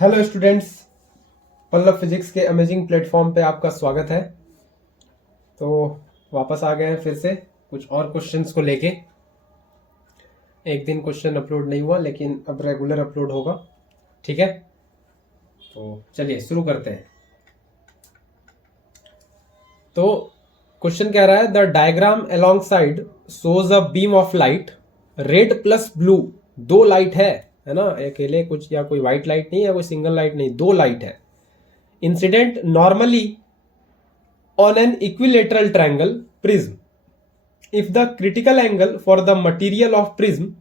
Hello students, Pallav physics के amazing platform पे आपका स्वागत है। तो वापस आ गए हैं फिर से कुछ और क्वेश्चंस को लेके। एक दिन क्वेश्चन अपलोड नहीं हुआ लेकिन अब रेगुलर अपलोड होगा, ठीक है। तो चलिए शुरू करते हैं। तो क्वेश्चन कह रहा है the diagram along side shows a beam of light red plus blue. दो लाइट है ना, अकेले कुछ या कोई व्हाइट लाइट नहीं है, कोई सिंगल लाइट नहीं, दो लाइट है। Incident normally on an equilateral triangle prism. If the critical angle for the material of prism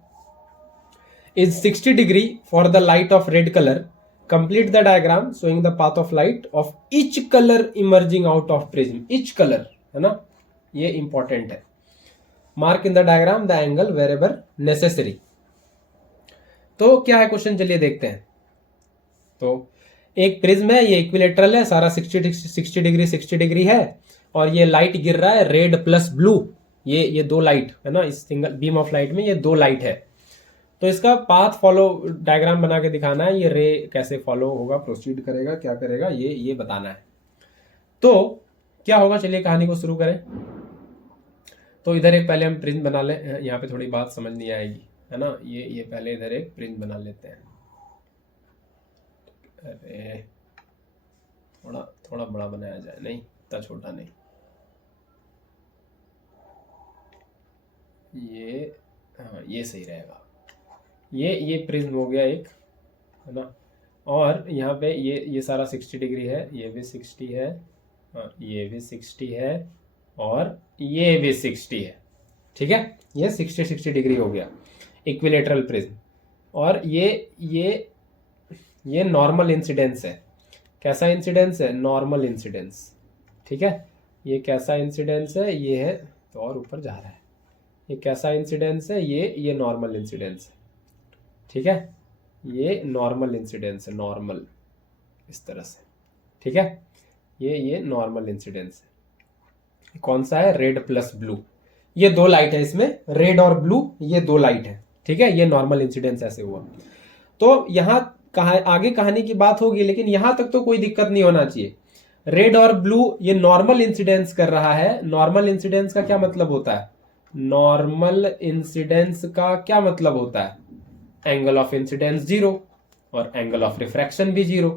is 60 degree for the light of red color, complete the diagram showing the path of light of each color emerging out of prism. Each color है ना, ये important है। Mark in the diagram the angle wherever necessary. तो क्या है question, चलिए देखते हैं। तो एक प्रिज्म है, ये इक्विलेटरल है, सारा 60 डिग्री है, और ये लाइट गिर रहा है रेड प्लस ब्लू। ये दो लाइट है ना, इस सिंगल बीम ऑफ लाइट में ये दो लाइट है। तो इसका पाथ फॉलो डायग्राम बना के दिखाना है, ये रे कैसे फॉलो होगा, प्रोसीड करेगा, क्या करेगा, ये बताना है। तो क्या होगा, चलिए कहानी को शुरू करें। तो इधर एक पहले हम प्रिज्म बना लें, यहाँ पे थोड़ी बात समझ नहीं आएगी है ना। ये पहले इधर एक प्रिज्म बना लेते हैं। अरे थोड़ा बड़ा बनाया जाए, नहीं इतना छोटा नहीं। हाँ ये सही रहेगा। ये प्रिज्म हो गया एक, है ना। और यहाँ पे ये सारा 60 डिग्री है, ये भी 60 है, ये भी 60 है, और ये भी 60 है, ठीक है। ये 60 डिग्री हो गया इक्विलेटरल प्रिज्म। और ये नॉर्मल इंसिडेंस है। कैसा इंसिडेंस है? नॉर्मल इंसिडेंस, ठीक है। ये कैसा इंसिडेंस है? ये है, तो और ऊपर जा रहा है। ये कैसा इंसिडेंस है? ये नॉर्मल इंसिडेंस है, ठीक है। ये नॉर्मल इंसिडेंस है, नॉर्मल इस तरह से, ठीक है। ये नॉर्मल इंसिडेंस है। कौन सा है? Red plus blue. ये दो लाइट है इसमें, रेड और ब्लू, ये दो लाइट है, ठीक है। ये नॉर्मल इंसिडेंस ऐसे हुआ। तो यहाँ आगे कहानी की बात होगी, लेकिन यहां तक तो कोई दिक्कत नहीं होना चाहिए। रेड और ब्लू ये नॉर्मल इंसिडेंस कर रहा है। नॉर्मल इंसिडेंस का क्या मतलब होता है? नॉर्मल इंसिडेंस का क्या मतलब होता है? एंगल ऑफ इंसिडेंस जीरो और एंगल ऑफ रिफ्रैक्शन भी जीरो,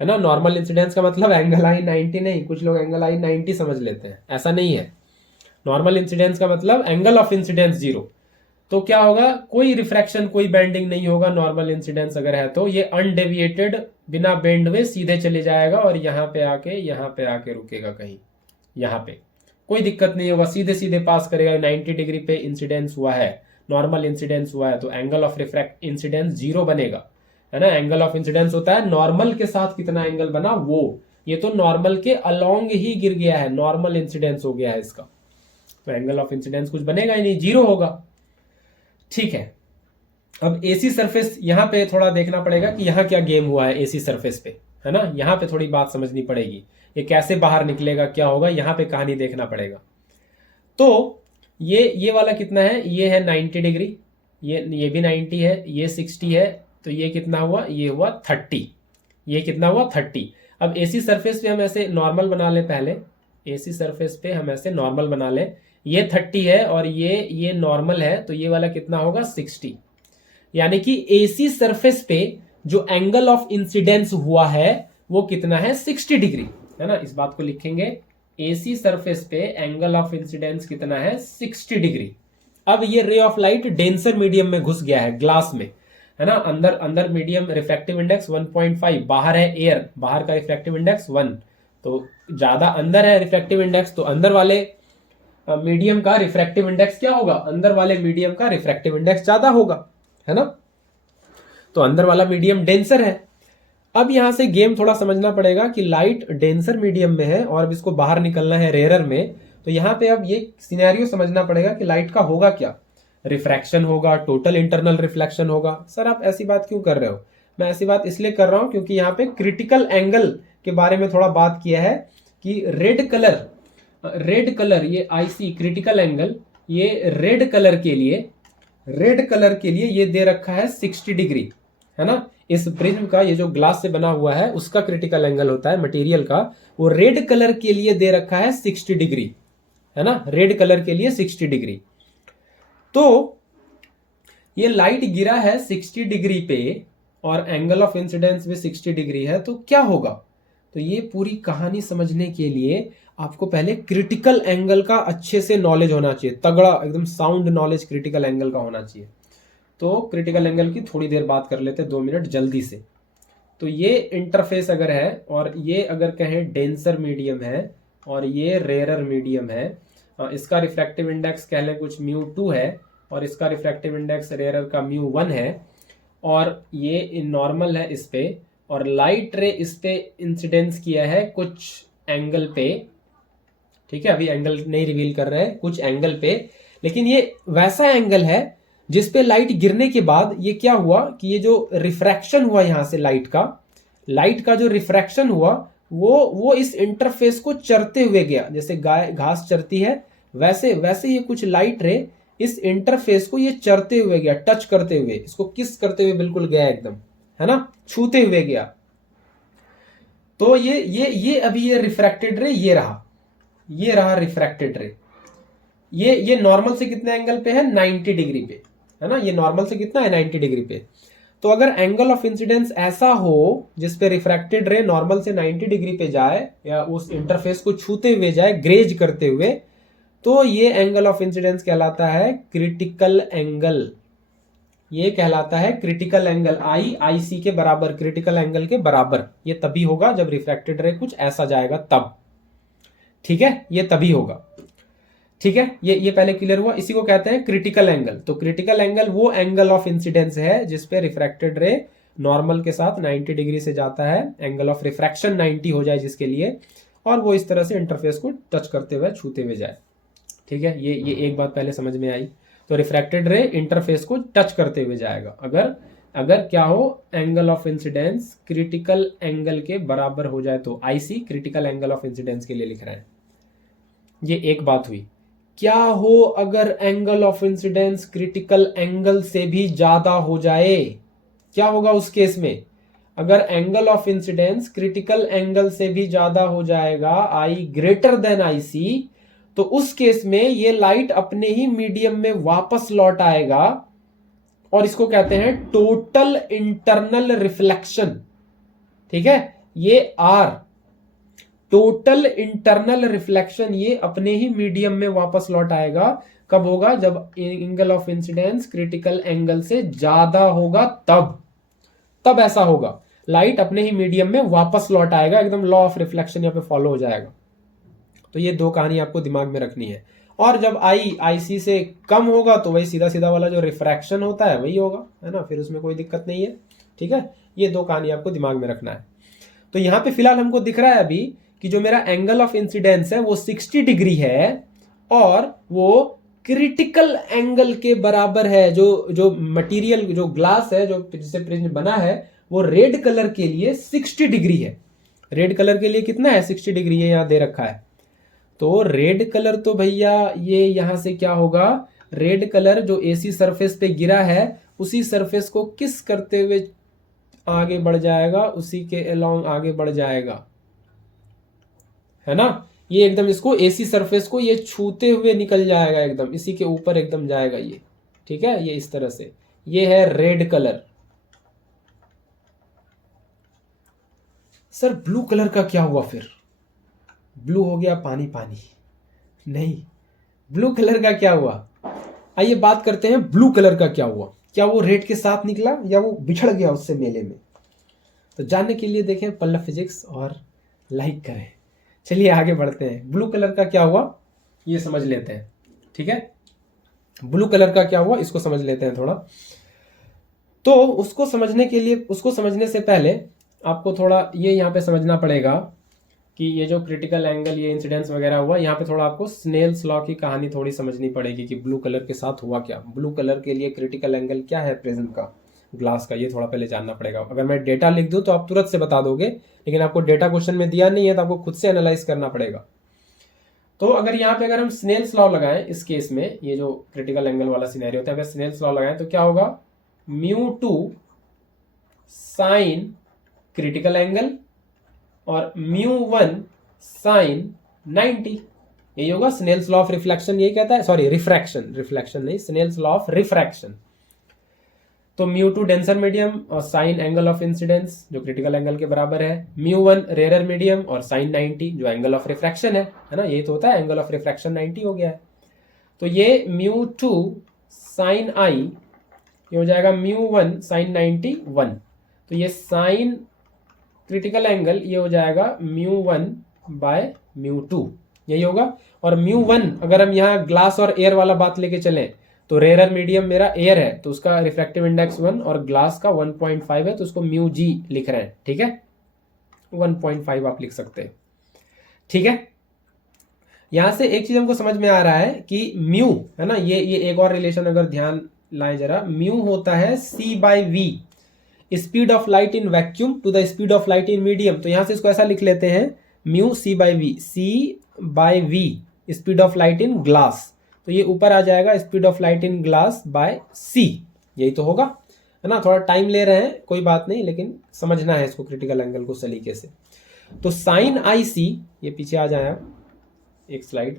है ना। नॉर्मल इंसिडेंस का मतलब एंगल आई 90 नहीं, कुछ लोग एंगल आई 90 समझ लेते हैं, ऐसा नहीं है। नॉर्मल इंसिडेंस का मतलब एंगल ऑफ इंसिडेंस जीरो। तो क्या होगा? कोई रिफ्रैक्शन, कोई बेंडिंग नहीं होगा। नॉर्मल इंसिडेंस अगर है तो ये अनडेविएटेड, बिना बेंड हुए सीधे चले जाएगा और यहाँ पे आके रुकेगा कहीं, यहाँ पे कोई दिक्कत नहीं होगा, सीधे सीधे पास करेगा। 90 डिग्री पे इंसिडेंस हुआ है, नॉर्मल इंसिडेंस हुआ है, तो angle of refract incidence zero बनेगा, है ना। एंगल ऑफ इंसिडेंस होता है नॉर्मल के साथ कितना एंगल बना वो। ये तो नॉर्मल के अलोंग ही गिर गया है, नॉर्मल इंसिडेंस हो गया है इसका, तो एंगल ऑफ इंसिडेंस कुछ बनेगा ही नहीं, जीरो होगा, ठीक है। अब एसी सरफेस, यहां पे थोड़ा देखना पड़ेगा कि यहां क्या गेम हुआ है एसी सरफेस पे, है ना। यहां पे थोड़ी बात समझनी पड़ेगी, ये कैसे बाहर निकलेगा, क्या होगा, यहां पे कहानी देखना पड़ेगा। तो ये वाला कितना है? ये है 90 डिग्री, ये भी 90 है, ये 60 है, तो ये कितना हुआ? ये हुआ 30। ये कितना हुआ? 30। अब एसी सरफेस पे हम ऐसे नॉर्मल बना ले, पहले एसी सरफेस पे हम ऐसे नॉर्मल बना ले। ये 30 है और ये नॉर्मल है, तो ये वाला कितना होगा? 60। यानी कि एसी सरफेस पे जो एंगल ऑफ इंसिडेंस हुआ है वो कितना है? 60 डिग्री, है ना। इस बात को लिखेंगे, एसी सरफेस पे एंगल ऑफ इंसिडेंस कितना है? 60 डिग्री। अब ये ray of light denser medium में घुस गया है, ग्लास में, है ना। अंदर मीडियम रिफ्रैक्टिव इंडेक्स 1.5, बाहर है एयर, बाहर का रिफ्रैक्टिव इंडेक्स 1, तो ज्यादा अंदर है रिफ्रैक्टिव इंडेक्स, तो अंदर वाले मीडियम का रिफ्रैक्टिव इंडेक्स क्या होगा? अंदर वाले मीडियम का रिफ्रैक्टिव इंडेक्स ज्यादा होगा, है ना। तो अंदर वाला मीडियम डेंसर है। अब यहां से गेम थोड़ा समझना पड़ेगा कि लाइट डेंसर मीडियम में है और अब इसको बाहर निकलना है रेयरर में, तो यहां पे अब ये सिनेरियो समझना पड़ेगा कि लाइट का होगा क्या? रिफ्रैक्शन होगा, टोटल इंटरनल रिफ्लेक्शन होगा। सर आप ऐसी बात क्यों कर रहे हो? मैं ऐसी बात इसलिए कर रहा हूं क्योंकि यहाँ पे क्रिटिकल एंगल के बारे में थोड़ा बात किया है कि रेड कलर ये आईसी क्रिटिकल एंगल, ये रेड कलर के लिए ये दे रखा है 60 डिग्री, है ना। इस प्रिज्म का, ये जो ग्लास से बना हुआ है उसका क्रिटिकल एंगल होता है मटेरियल का, वो रेड कलर के लिए दे रखा है 60 डिग्री, है ना, रेड कलर के लिए 60 डिग्री। तो ये लाइट गिरा है 60 डिग्री पे और एंगल ऑफ इंसिडेंस भी 60 डिग्री है, तो क्या होगा। तो ये पूरी कहानी समझने के लिए आपको पहले क्रिटिकल एंगल का अच्छे से नॉलेज होना चाहिए, तगड़ा एकदम साउंड नॉलेज क्रिटिकल एंगल का होना चाहिए। तो क्रिटिकल एंगल की थोड़ी देर बात कर लेते हैं, 2 मिनट जल्दी से। तो ये इंटरफेस अगर है और ये अगर कहें डेंसर मीडियम है और ये रेयरर मीडियम है, इसका रिफ्रैक्टिव इंडेक्स कह लें कुछ μ2 है और इसका रिफ्रैक्टिव इंडेक्स रेयरर का μ1 है, और ये नॉर्मल है इस पे, और लाइट रे इस पे इंसिडेंस किया है कुछ एंगल पे, ठीक है, अभी एंगल नहीं रिवील कर रहे हैं, कुछ एंगल पे, लेकिन ये वैसा एंगल है जिस पे लाइट गिरने के बाद ये क्या हुआ कि ये जो रिफ्रैक्शन हुआ यहां से लाइट का जो रिफ्रैक्शन हुआ वो इस इंटरफेस को चरते हुए गया, जैसे गाय घास चरती है वैसे वैसे ये कुछ लाइट रे इस इंटरफेस को ये चरते हुए गया, टच करते हुए, इसको किस करते हुए बिल्कुल गया एकदम, है ना, छूते हुए गया। तो ये अभी ये रिफ्रैक्टेड रे ये रहा रिफ्रैक्टेड रे, ये नॉर्मल से कितने एंगल पे है, 90 डिग्री पे, है ना, ये नॉर्मल से कितना है, 90 डिग्री पे। तो अगर एंगल ऑफ इंसिडेंस ऐसा हो जिसपे रिफ्रैक्टेड रे नॉर्मल से 90 डिग्री पे जाए या उस इंटरफेस को छूते हुए जाए, ग्रेज करते हुए, तो ये एंगल ऑफ इंसिडेंस कहलाता है क्रिटिकल एंगल। ये कहलाता है क्रिटिकल एंगल, IC के बराबर, क्रिटिकल एंगल के बराबर। ये तभी होगा जब रिफ्रैक्टेड रे कुछ ऐसा जाएगा तब, ठीक है, ये तभी होगा, ठीक है। ये पहले क्लियर हुआ। इसी को कहते हैं क्रिटिकल एंगल। तो क्रिटिकल एंगल वो एंगल ऑफ इंसिडेंस है जिसपे रिफ्रैक्टेड रे नॉर्मल के साथ 90 डिग्री से जाता है, एंगल ऑफ रिफ्रैक्शन 90 हो जाए जिसके लिए, और वो इस तरह से इंटरफेस को टच करते हुए, छूते हुए जाए, ठीक है। ये एक बात पहले समझ में आई। तो रिफ्रैक्टेड रे इंटरफेस को टच करते हुए जाएगा अगर क्या हो, angle of incidence critical angle के बराबर हो जाए तो। IC critical angle of incidence के लिए लिख रहे हैं। ये एक बात हुई। क्या हो अगर angle of incidence critical angle से भी ज्यादा हो जाए, क्या होगा उस केस में। अगर angle of incidence critical angle से भी ज्यादा हो जाएगा, I ग्रेटर देन IC, तो उस केस में ये लाइट अपने ही मीडियम में वापस लौट आएगा, और इसको कहते हैं टोटल इंटरनल रिफ्लेक्शन, ठीक है। ये R टोटल इंटरनल रिफ्लेक्शन, ये अपने ही मीडियम में वापस लौट आएगा। कब होगा, जब angle of incidence critical angle से ज्यादा होगा, तब ऐसा होगा, लाइट अपने ही मीडियम में वापस लौट आएगा, एकदम लॉ ऑफ रिफ्लेक्शन यहाँ पे फॉलो हो जाएगा। तो ये 2 कहानी आपको दिमाग में रखनी है। और जब IC से कम होगा तो वही सीधा सीधा वाला जो रिफ्रैक्शन होता है वही होगा, है ना, फिर उसमें कोई दिक्कत नहीं है, ठीक है। ये 2 कहानी आपको दिमाग में रखना है। तो यहाँ पे फिलहाल हमको दिख रहा है अभी कि जो मेरा एंगल ऑफ इंसिडेंस है वो 60 डिग्री है और वो क्रिटिकल एंगल के बराबर है। जो मटेरियल, जो ग्लास है, जो जिससे प्रिज्म बना है, वो रेड कलर के लिए 60 डिग्री है। रेड कलर के लिए कितना है, 60 डिग्री है, यहां दे रखा है। तो रेड कलर तो भैया ये यहां से क्या होगा, रेड कलर जो AC सरफेस पे गिरा है उसी सरफेस को किस करते हुए आगे बढ़ जाएगा, उसी के अलोंग आगे बढ़ जाएगा, है ना। ये एकदम इसको AC सरफेस को ये छूते हुए निकल जाएगा, एकदम इसी के ऊपर एकदम जाएगा ये, ठीक है। ये इस तरह से, ये है red colour. Sir blue colour का क्या हुआ फिर, ब्लू हो गया पानी पानी, नहीं, ब्लू कलर का क्या हुआ। आइए बात करते हैं ब्लू कलर का क्या हुआ, क्या वो रेड के साथ निकला या वो बिछड़ गया उससे मेले में। तो जानने के लिए देखें पल्लव फिजिक्स और लाइक करें। चलिए आगे बढ़ते हैं। ब्लू कलर का क्या हुआ ये समझ लेते हैं, ठीक है। ब्लू कलर का क्या हुआ इसको समझ लेते हैं थोड़ा। तो उसको समझने के लिए, उसको समझने से पहले आपको थोड़ा ये यहाँ पे समझना पड़ेगा कि ये जो क्रिटिकल एंगल, ये इंसिडेंस वगैरह हुआ, यहाँ पे थोड़ा आपको स्नेल्स लॉ की कहानी थोड़ी समझनी पड़ेगी कि ब्लू कलर के साथ हुआ क्या, ब्लू कलर के लिए क्रिटिकल एंगल क्या है प्रिज्म का, ग्लास का, ये थोड़ा पहले जानना पड़ेगा। अगर मैं डेटा लिख दूं तो आप तुरंत से बता दोगे, लेकिन आपको डेटा क्वेश्चन में दिया नहीं है तो आपको खुद से एनालाइज करना पड़ेगा। तो अगर यहाँ पे अगर हम स्नेल्स लॉ लगाएं इस केस में, ये जो क्रिटिकल एंगल वाला सिनेरियो होता है, अगर स्नेल्स लॉ लगाएं तो क्या होगा, μ2 साइन क्रिटिकल एंगल और μ1 साइन 90। यही होगा स्नेल्स लॉ ऑफ रिफ्लेक्शन, यही कहता है, सॉरी रिफ्रैक्शन नहीं, स्नेल्स लॉ ऑफ रिफ्रैक्शन। तो μ2 डेंसर मीडियम और साइन एंगल ऑफ इंसिडेंस जो क्रिटिकल एंगल के बराबर है, μ1 रेयर मीडियम और साइन 90 जो एंगल ऑफ रिफ्रैक्शन है ना, यही तो होता है, एंगल ऑफ रिफ्रैक्शन 90 हो गया है। तो ये μ2 साइन आई ये हो जाएगा μ1 साइन 91। तो ये साइन क्रिटिकल एंगल ये हो जाएगा μ1 बाय μ2, यही होगा। और μ1 अगर हम यहाँ ग्लास और एयर वाला बात लेके चलें तो रेयर मीडियम मेरा एयर है तो उसका रिफ्रैक्टिव इंडेक्स 1 और ग्लास का 1.5 है तो उसको μg लिख रहे हैं, ठीक है, 1.5 आप लिख सकते हैं, ठीक है। यहां से एक चीज हमको समझ में आ रहा है कि म्यू है ना, ये एक और रिलेशन अगर ध्यान लाएं जरा, म्यू होता है c/v, speed of light in vacuum to the speed of light in medium. तो यहां से इसको ऐसा लिख लेते हैं mu c/v, speed of light in glass, तो ये ऊपर आ जाएगा speed of light in glass by c, यही तो होगा, है ना। थोड़ा टाइम ले रहे हैं, कोई बात नहीं, लेकिन समझना है इसको क्रिटिकल एंगल को सलीके से। तो साइन आई सी, ये पीछे आ जाए एक स्लाइड,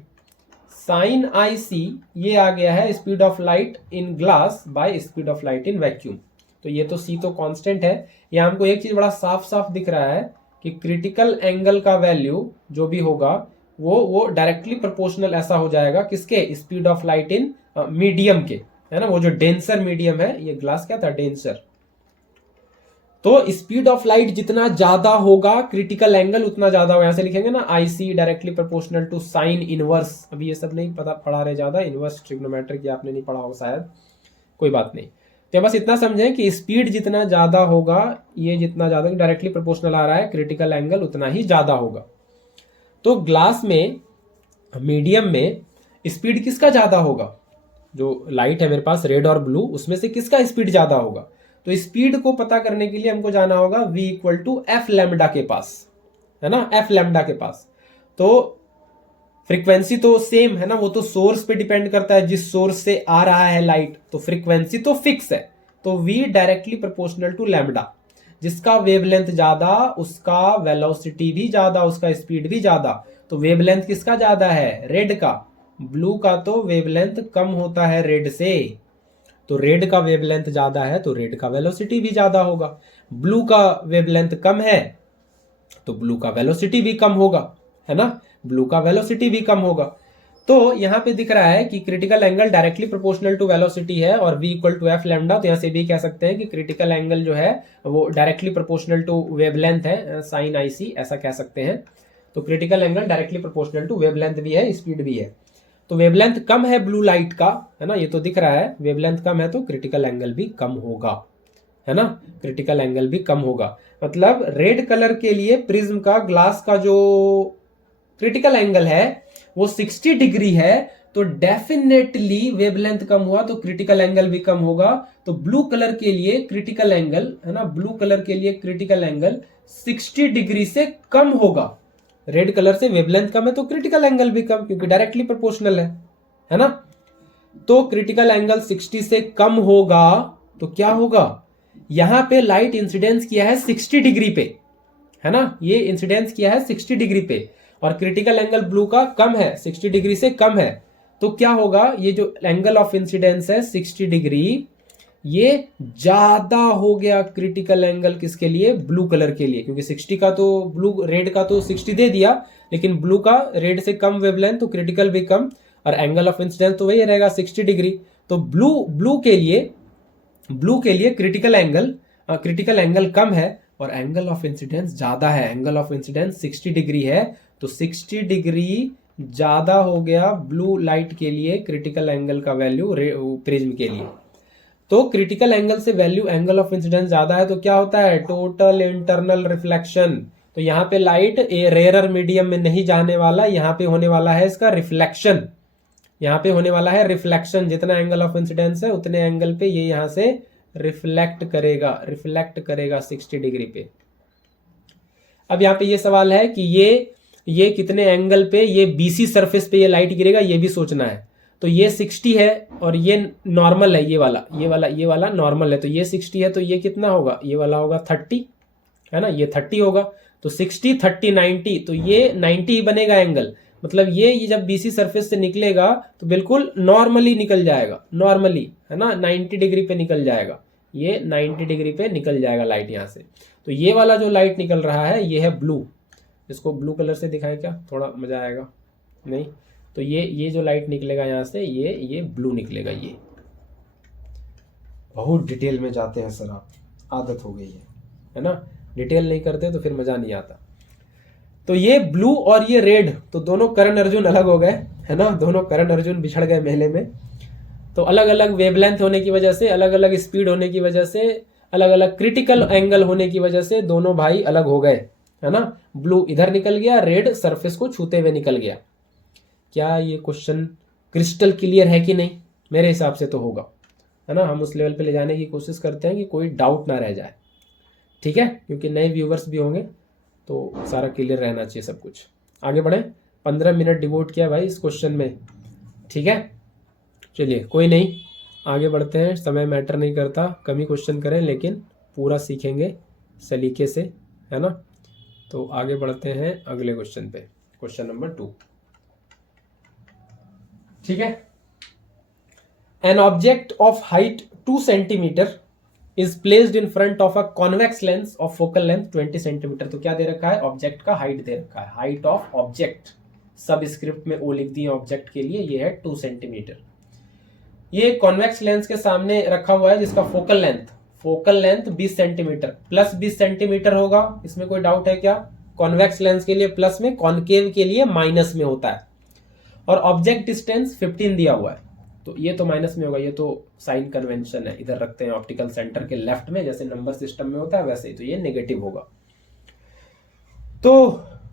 साइन आई सी ये आ गया है speed of light in glass by speed of light in vacuum. तो ये तो c तो कांस्टेंट है। यहाँ हमको एक चीज बड़ा साफ साफ दिख रहा है कि क्रिटिकल एंगल का वैल्यू जो भी होगा वो डायरेक्टली प्रोपोर्शनल ऐसा हो जाएगा किसके, speed of light in medium के, है ना। वो जो डेंसर मीडियम है, ये ग्लास क्या था, डेंसर। तो स्पीड ऑफ लाइट जितना ज्यादा होगा क्रिटिकल एंगल उतना ज्यादा होगा। यहां से लिखेंगे ना IC directly proportional to sine inverse, अभी ये सब नहीं पढ़ा रहे ज्यादा, इनवर्स ट्रिग्नोमेट्रिक ये आपने नहीं पढ़ा होगा शायद, कोई बात नहीं। तो बस इतना समझें कि स्पीड जितना ज्यादा होगा, ये जितना ज्यादा डायरेक्टली प्रोपोर्शनल आ रहा है, क्रिटिकल एंगल उतना ही ज्यादा होगा। तो ग्लास में, मीडियम में स्पीड किसका ज्यादा होगा, जो लाइट है मेरे पास रेड और ब्लू, उसमें से किसका स्पीड ज्यादा होगा। तो स्पीड को पता करने के लिए हमको जाना होगा v equal to F lambda के पास, है ना, एफ लैम्डा के पास। तो फ्रीक्वेंसी तो सेम है ना, वो तो सोर्स पे डिपेंड करता है, जिस सोर्स से आ रहा है लाइट, तो फ्रीक्वेंसी तो फिक्स है। तो v directly proportional to lambda, जिसका वेवलेंथ ज्यादा उसका वेलोसिटी भी ज्यादा, उसका स्पीड भी ज्यादा। तो वेवलेंथ किसका ज्यादा है, रेड का, ब्लू का तो वेवलेंथ कम होता है रेड से, तो रेड का वेवलेंथ ज्यादा है तो रेड का वेलोसिटी भी ज्यादा होगा। ब्लू का वेवलेंथ कम है तो ब्लू का वेलोसिटी भी कम होगा, है ना, ब्लू का वेलोसिटी भी कम होगा। तो यहां पे दिख रहा है कि critical angle directly proportional to velocity है और v equal to F lambda. तो यहां से भी कह सकते हैं कि क्रिटिकल एंगल जो है वो डायरेक्टली प्रोपोर्शनल टू वेवलेंथ है, साइन आई सी, ऐसा कह सकते हैं। तो critical angle directly proportional to wavelength भी है, स्पीड भी है। तो वेवलेंथ कम है ब्लू लाइट का, है ना, ये तो दिख रहा है, वेवलेंथ कम है तो क्रिटिकल एंगल भी कम होगा, है ना, क्रिटिकल एंगल भी कम होगा। मतलब रेड कलर के लिए प्रिज्म का, ग्लास का जो क्रिटिकल एंगल है वो 60 डिग्री है, तो डेफिनेटली वेवलेंथ कम हुआ तो क्रिटिकल एंगल भी कम होगा। तो ब्लू कलर के लिए क्रिटिकल एंगल, है ना, ब्लू कलर के लिए क्रिटिकल एंगल 60 डिग्री से कम होगा। रेड कलर से वेवलेंथ कम है तो क्रिटिकल एंगल भी कम, क्योंकि डायरेक्टली प्रोपोर्शनल है ना। तो क्रिटिकल एंगल 60 से कम होगा तो क्या होगा, यहां पे लाइट इंसिडेंस किया है 60 डिग्री पे, है ना, ये इंसिडेंस किया है 60 डिग्री पे और क्रिटिकल एंगल ब्लू का कम है, 60 डिग्री से कम है। तो क्या होगा, ये जो एंगल ऑफ इंसिडेंस है 60 डिग्री, ये ज्यादा हो गया क्रिटिकल एंगल किसके लिए, ब्लू कलर के लिए, क्योंकि 60 का तो ब्लू, रेड का तो 60 दे दिया, लेकिन ब्लू का रेड से कम वेवलेंथ तो क्रिटिकल भी कम और एंगल ऑफ इंसिडेंस तो वही रहेगा 60 डिग्री। तो ब्लू के लिए क्रिटिकल एंगल कम है और एंगल ऑफ इंसिडेंस ज्यादा है, एंगल ऑफ इंसिडेंस 60 डिग्री है, तो 60 डिग्री ज्यादा हो गया ब्लू लाइट के लिए क्रिटिकल एंगल का वैल्यू प्रिज्म के लिए। तो क्रिटिकल एंगल से वैल्यू एंगल ऑफ इंसिडेंस ज्यादा है तो क्या होता है, टोटल इंटरनल रिफ्लेक्शन। तो यहाँ पे लाइट रेयरर मीडियम में नहीं जाने वाला, यहाँ पे होने वाला है इसका रिफ्लेक्शन, यहाँ पे होने वाला है रिफ्लेक्शन। जितना एंगल ऑफ इंसिडेंस है उतने एंगल पे ये यहाँ से रिफ्लेक्ट करेगा 60 डिग्री पे। अब यहाँ पे ये सवाल है कि ये कितने एंगल पे ये BC सरफेस पे ये लाइट गिरेगा, ये भी सोचना है। तो ये 60 है और ये नॉर्मल है, ये वाला नॉर्मल है, तो ये 60 है, तो ये कितना होगा, ये वाला होगा 30, है ना, ये 30 होगा। तो 60 30 90, तो ये 90 ही बनेगा एंगल। मतलब ये जब बीसी सरफेस से निकलेगा तो बिल्कुल नॉर्मली निकल जाएगा, नॉर्मली, है ना, 90 डिग्री पे निकल जाएगा, ये 90 डिग्री पे निकल जाएगा लाइट यहाँ से। तो ये वाला जो लाइट निकल रहा है ये है ब्लू, इसको ब्लू कलर से दिखाएं क्या, थोड़ा मजा आएगा, नहीं तो ये जो लाइट निकलेगा यहाँ से ये ब्लू निकलेगा। ये बहुत डिटेल में जाते हैं सर आप, आदत हो गई है ना, डिटेल नहीं करते तो फिर मजा नहीं आता। तो ये ब्लू और ये रेड, तो दोनों करण अर्जुन अलग हो गए, है ना, दोनों करण अर्जुन बिछड़ गए मेले में। तो अलग अलग वेवलेंथ होने की वजह से, अलग अलग स्पीड होने की वजह से, अलग अलग क्रिटिकल एंगल होने की वजह से दोनों भाई अलग हो गए, है ना। ब्लू इधर निकल गया, रेड सरफेस को छूते हुए निकल गया। क्या ये क्वेश्चन क्रिस्टल क्लियर है कि नहीं? मेरे हिसाब से तो होगा, है ना। हम उस लेवल पे ले जाने की कोशिश करते हैं कि कोई डाउट ना रह जाए, ठीक है, क्योंकि नए व्यूवर्स भी होंगे तो सारा क्लियर रहना चाहिए सब कुछ। आगे बढ़े, 15 मिनट डिवोट किया भाई इस क्वेश्चन में, ठीक है। चलिए कोई नहीं, आगे बढ़ते हैं, समय मैटर नहीं करता, कम ही क्वेश्चन करें लेकिन पूरा सीखेंगे सलीके से, है ना। तो आगे बढ़ते हैं अगले क्वेश्चन पे, क्वेश्चन नंबर 2, ठीक है। An object of height 2 centimetre is placed in front of a convex lens of focal length 20 centimetre. तो क्या दे रखा है, ऑब्जेक्ट का हाइट दे रखा है, हाइट ऑफ ऑब्जेक्ट, सब स्क्रिप्ट में ओ लिख दिए ऑब्जेक्ट के लिए, ये है 2 सेंटीमीटर। ये कॉन्वेक्स लेंस के सामने रखा हुआ है जिसका focal length 20 centimetre plus 20 centimetre होगा, इसमें कोई डाउट है क्या? कॉन्वेक्स लेंस के लिए प्लस में, कॉनकेव के लिए माइनस में होता है। और ऑब्जेक्ट डिस्टेंस 15 दिया हुआ है, तो ये तो माइनस में होगा, ये तो साइन कन्वेंशन है, इधर रखते हैं ऑप्टिकल सेंटर के लेफ्ट में, जैसे नंबर सिस्टम में होता है वैसे ही, तो ये नेगेटिव होगा। तो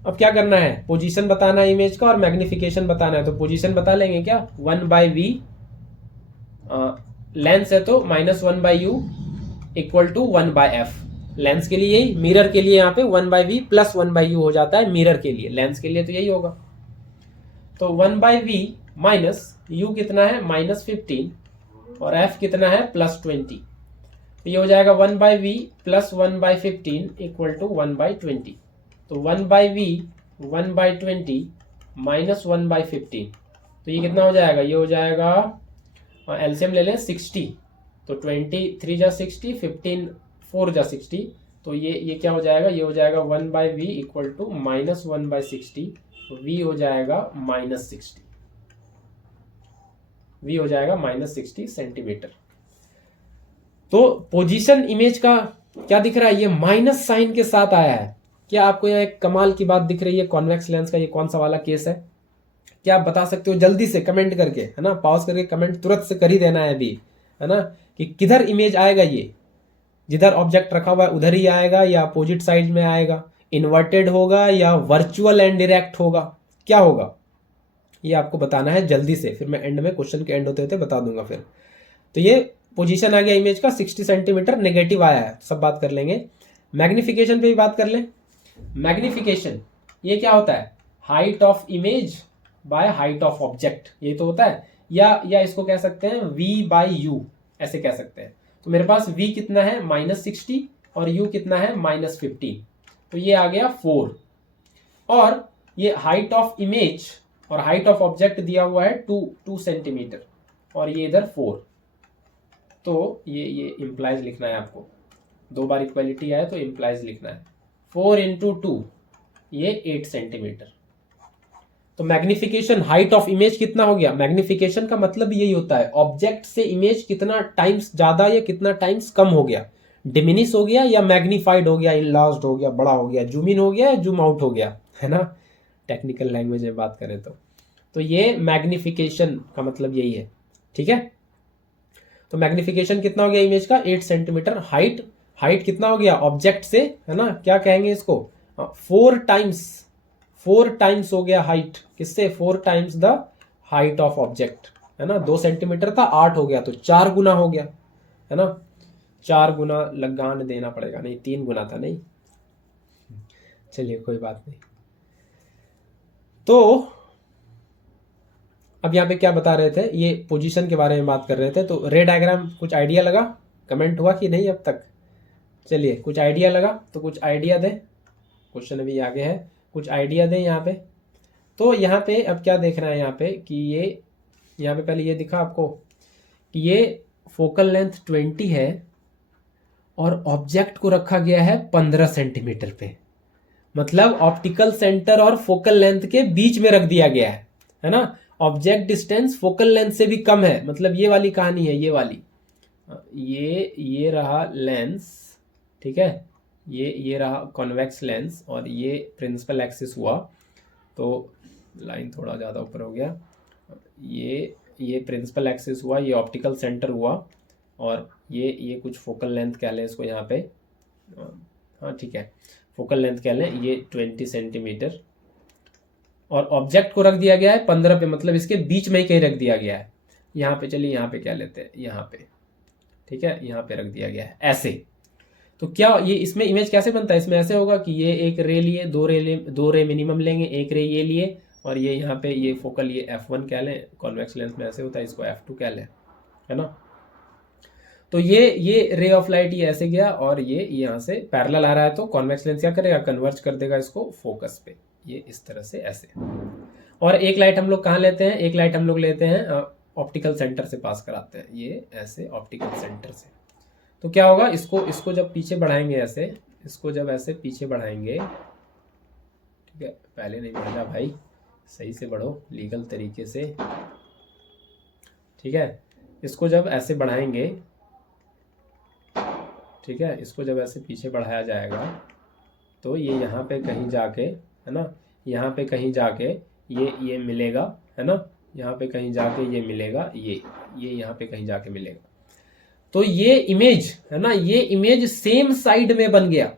अब क्या करना है, पोजीशन बताना है इमेज का और मैग्निफिकेशन बताना है। तो पोजीशन बता लेंगे क्या, 1/v, लेंस है तो -1/u equal to 1/f। Lens के लिए यही, मिरर के लिए यहाँ पे 1/v प्लस 1/u हो जाता है मिरर के लिए, लेंस के लिए तो यही होगा। तो 1/v माइनस u कितना है -15 और f कितना है +20, तो ये हो जाएगा 1/v प्लस 1/15 इक्वल टू 1/20। तो 1/v 1/20 माइनस 1/15, तो ये कितना हो जाएगा, ये हो जाएगा, एलसीएम ले लें 60, तो 20 3 जा 60, 15 4 जा 60, तो ये क्या हो जाएगा, ये हो जाएगा 1/v इक्वल टू -1/60, v हो जाएगा -60, v हो जाएगा -60 सेंटीमीटर। तो पोजीशन इमेज का क्या दिख रहा है, ये माइनस साइन के साथ आया है। क्या आपको यहाँ एक कमाल की बात दिख रही है, कॉन्वेक्स लेंस का ये कौन सा वाला केस है? क्या आप बता सकते हो जल्दी से कमेंट करके, है ना, पॉज करके कमेंट तुरंत से कर ही देना है अभी, है ना, कि किधर इमेज आएगा, ये जिधर ऑब्जेक्ट रखा हुआ है उधर ही आएगा या अपोजिट साइड में आएगा, इन्वर्टेड होगा या वर्चुअल एंड डायरेक्ट होगा, क्या होगा, ये आपको बताना है जल्दी से, फिर मैं एंड में क्वेश्चन के एंड होते होते बता दूंगा फिर। तो ये पोजीशन आ गया इमेज का, 60 सेंटीमीटर नेगेटिव आया है, सब बात कर लेंगे। मैग्निफिकेशन पे भी बात कर लें। मैग्निफिकेशन ये क्या होता है, height of image by height of object, ये तो होता है, या इसको कह सकते हैं v/u, ऐसे कह सकते हैं। तो मेरे पास v कितना है -60 और u कितना है -15, तो ये आ गया 4। और ये हाइट ऑफ इमेज और हाइट ऑफ ऑब्जेक्ट दिया हुआ है 2 सेंटीमीटर और ये इधर 4, तो ये इंप्लाइज लिखना है आपको, 2 बार इक्वलिटी आए तो इंप्लाइज लिखना है, 4 × 2 ये 8 सेंटीमीटर। तो मैग्निफिकेशन हाइट ऑफ इमेज कितना हो गया, मैग्निफिकेशन का मतलब यही होता है ऑब्जेक्ट से इमेज कितना टाइम्स ज्यादा या कितना टाइम्स कम हो गया, डिमिनिश हो गया या मैग्नीफाइड हो गया, इनलार्ज्ड हो गया, बड़ा हो गया, जूम इन हो गया या जूम आउट हो गया, है ना, टेक्निकल लैंग्वेज में बात करें तो ये मैग्निफिकेशन का मतलब यही है, ठीक है। तो मैग्निफिकेशन कितना हो गया इमेज का, 8 सेंटीमीटर। हाइट कितना हो गया ऑब्जेक्ट से, है ना, क्या कहेंगे इसको, 4 टाइम्स हो गया हाइट, किससे, 4 times the height of object, है ना, 2 सेंटीमीटर था 8 हो गया, तो 4 गुना हो गया, है ना, 4 गुना लगान देना पड़ेगा, नहीं 3 गुना था, नहीं, चलिए कोई बात नहीं। तो अब यहाँ पे क्या बता रहे थे, ये पोजीशन के बारे में बात कर रहे थे। तो रे डायग्राम कुछ आइडिया लगा, कमेंट हुआ कि नहीं अब तक? चलिए कुछ आइडिया लगा तो कुछ आइडिया दें, क्वेश्चन अभी आगे है, कुछ आइडिया दें यहाँ पे। तो यहाँ पे अब क्या देखना है यहाँ पे कि ये यहाँ पे पहले ये दिखा आपको कि ये फोकल लेंथ 20 है और ऑब्जेक्ट को रखा गया है 15 सेंटीमीटर पे, मतलब ऑप्टिकल सेंटर और फोकल लेंथ के बीच में रख दिया गया है ना। ऑब्जेक्ट डिस्टेंस फोकल लेंथ से भी कम है, मतलब ये वाली कहानी है, ये वाली, ये रहा लेंस, ठीक है, ये रहा कॉन्वेक्स लेंस और ये प्रिंसिपल एक्सिस हुआ। तो लाइन थोड़ा ज़्यादा ऊपर हो गया, ये प्रिंसिपल एक्सिस हुआ, ये ऑप्टिकल सेंटर हुआ और ये कुछ फोकल लेंथ कह लें इसको यहाँ पे, हाँ ठीक है, फोकल लेंथ कह लें, ये 20 सेंटीमीटर और ऑब्जेक्ट को रख दिया गया है 15 पे, मतलब इसके बीच में ही कहीं रख दिया गया है। यहाँ पे चलिए यहाँ पे क्या लेते हैं, यहाँ पे, ठीक है, यहाँ पे रख दिया गया है ऐसे। तो क्या ये इसमें इमेज कैसे बनता है, इसमें ऐसे होगा कि ये एक रे लिए, दो रे मिनिमम लेंगे, एक रे ये लिए और ये यहाँ पे ये फोकल ये F1 कह लें, कॉन्वेक्स लेंस में ऐसे होता है, इसको F2 कह लें, है ना। तो ये रे ऑफ लाइट ये ऐसे गया और ये यहाँ से पैरेलल आ रहा है, तो कॉन्वेक्स लेंस क्या करेगा, कन्वर्ज कर देगा इसको फोकस पे, ये इस तरह से ऐसे। और एक लाइट हम लोग कहाँ लेते हैं, एक लाइट हम लोग लेते हैं ऑप्टिकल सेंटर से पास कराते हैं, ये ऐसे ऑप्टिकल सेंटर से। तो क्या होगा, इसको जब पीछे बढ़ाएंगे ऐसे, इसको जब ऐसे पीछे बढ़ाएंगे, ठीक है, पहले नहीं बढ़ा भाई, सही से बढ़ो लीगल तरीके से, ठीक है, इसको जब ऐसे बढ़ाएंगे, ठीक है, इसको जब ऐसे पीछे बढ़ाया जाएगा तो ये यहाँ पे कहीं जाके, है ना, यहाँ पे कहीं जाके ये मिलेगा, है ना, यहाँ पे कहीं जाके ये मिलेगा, ये यहाँ पे कहीं जाके मिलेगा। तो ये इमेज है ना, ये इमेज सेम साइड में बन गया।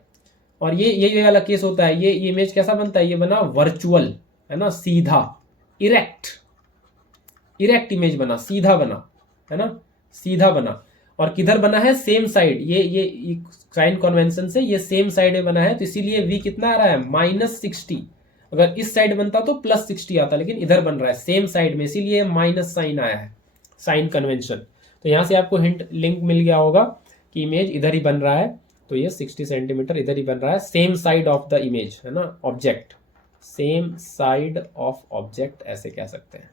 और ये वाला केस होता है, ये इमेज कैसा बनता है, ये बना वर्चुअल, है ना, सीधा, इरेक्ट इमेज बना, सीधा बना, है ना, सीधा बना। और किधर बना है, सेम साइड, ये साइन कन्वेंशन से ये सेम साइड में बना है, तो इसीलिए v कितना आ रहा है, -60। अगर इस साइड बनता तो +60 आता, लेकिन इधर बन रहा है सेम साइड में, इसीलिए माइनस साइन आया है, साइन कन्वेंशन। तो यहाँ से आपको हिंट लिंक मिल गया होगा कि इमेज इधर ही बन रहा है, तो ये 60 सेंटीमीटर इधर ही बन रहा है, same side of the image, है ना, object, same side of object ऐसे कह सकते हैं,